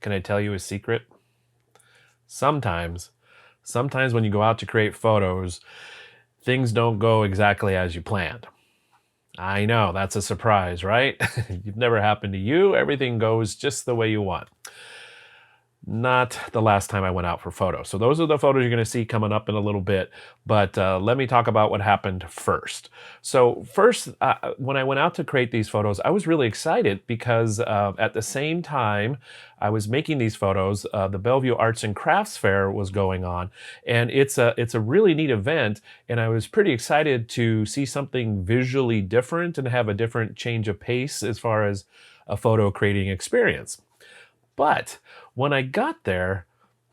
Can I tell you a secret? Sometimes, sometimes when you go out to create photos, things don't go exactly as you planned. I know, that's a surprise, right? It's never happened to you. Everything goes just the way you want. Not the last time I went out for photos. So those are the photos you're going to see coming up in a little bit. But let me talk about what happened first. So first, when I went out to create these photos, I was really excited because at the same time I was making these photos, the Bellevue Arts and Crafts Fair was going on, and it's a really neat event. And I was pretty excited to see something visually different and have a different change of pace as far as a photo creating experience. But when I got there,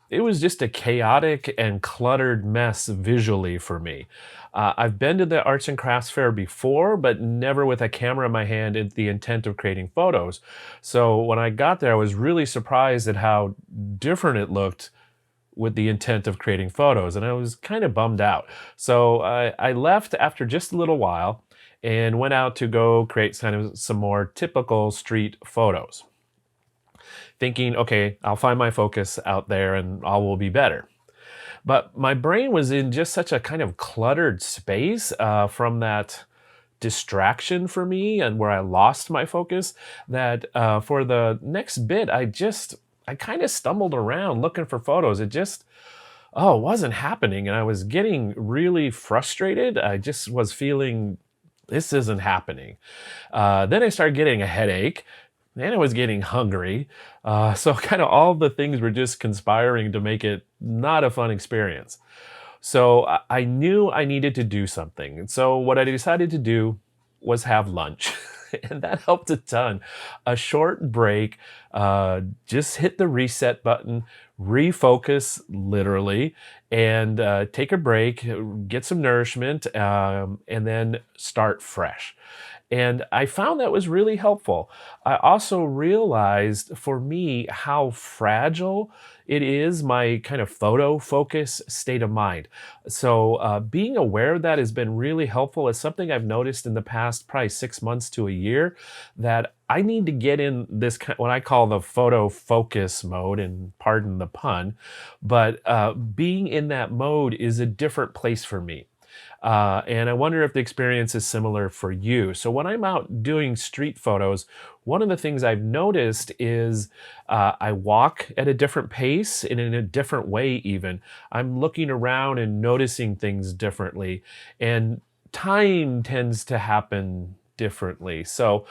it was just a chaotic and cluttered mess visually for me. I've been to the Arts and Crafts Fair before, but never with a camera in my hand with the intent of creating photos. So when I got there, I was really surprised at how different it looked with the intent of creating photos, and I was kind of bummed out. So I left after just a little while and went out to go create kind of some more typical street photos, thinking, okay, I'll find my focus out there and all will be better. But my brain was in just such a kind of cluttered space from that distraction for me and where I lost my focus that for the next bit, I kind of stumbled around looking for photos. It just, oh, it wasn't happening. And I was getting really frustrated. I just was feeling this isn't happening. Then I started getting a headache. And I was getting hungry. So kind of all the things were just conspiring to make it not a fun experience. So I knew I needed to do something. And so what I decided to do was have lunch. And that helped a ton. A short break, just hit the reset button, refocus literally, and take a break, get some nourishment, and then start fresh. And I found that was really helpful. I also realized for me how fragile it is, my kind of photo focus state of mind. So being aware of that has been really helpful. It's something I've noticed in the past probably 6 months to a year, that I need to get in this what I call the photo focus mode, and pardon the pun, but being in that mode is a different place for me. And I wonder if the experience is similar for you. So when I'm out doing street photos, one of the things I've noticed is I walk at a different pace and in a different way even. I'm looking around and noticing things differently, and time tends to happen differently. So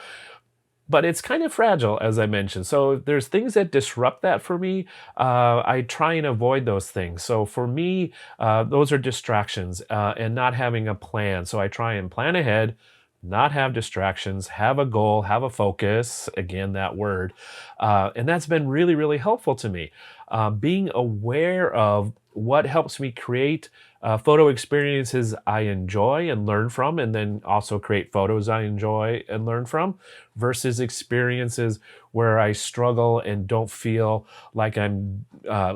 but it's kind of fragile, as I mentioned. So if there's things that disrupt that for me, I try and avoid those things. So for me, those are distractions and not having a plan. So I try and plan ahead, not have distractions, have a goal, have a focus, again, that word. And that's been really, really helpful to me. Being aware of what helps me create photo experiences I enjoy and learn from, and then also create photos I enjoy and learn from, versus experiences where I struggle and don't feel like I'm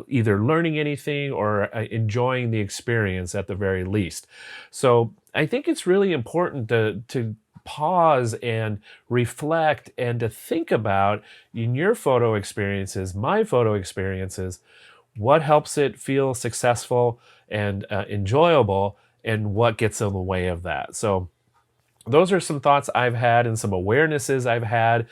either learning anything or enjoying the experience at the very least. So I think it's really important to pause and reflect and to think about, in your photo experiences, my photo experiences, what helps it feel successful and enjoyable, and what gets in the way of that. So those are some thoughts I've had and some awarenesses I've had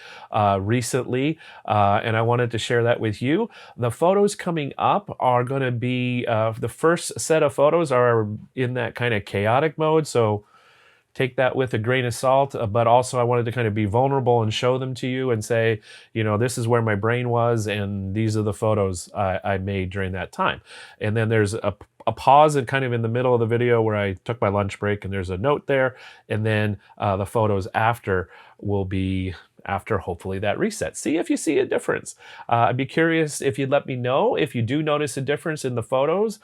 recently, and I wanted to share that with you. The photos coming up are going to be, the first set of photos are in that kind of chaotic mode, so take that with a grain of salt, but also I wanted to kind of be vulnerable and show them to you and say, you know, this is where my brain was, and these are the photos I made during that time. And then there's a pause and kind of in the middle of the video where I took my lunch break, and there's a note there, and then the photos after will be after hopefully that reset. See if you see a difference. I'd be curious if you'd let me know if you do notice a difference in the photos.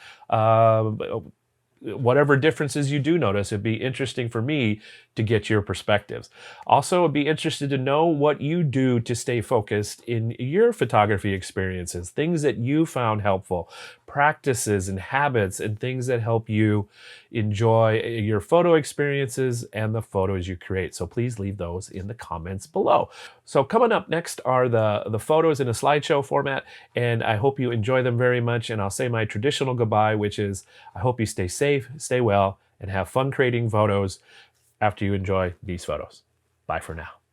Whatever differences you do notice, it'd be interesting for me to get your perspectives. Also, I'd be interested to know what you do to stay focused in your photography experiences, things that you found helpful, practices and habits, and things that help you enjoy your photo experiences and the photos you create. So please leave those in the comments below. So coming up next are the photos in a slideshow format, and I hope you enjoy them very much. And I'll say my traditional goodbye, which is I hope you stay safe, stay well, and have fun creating photos after you enjoy these photos. Bye for now.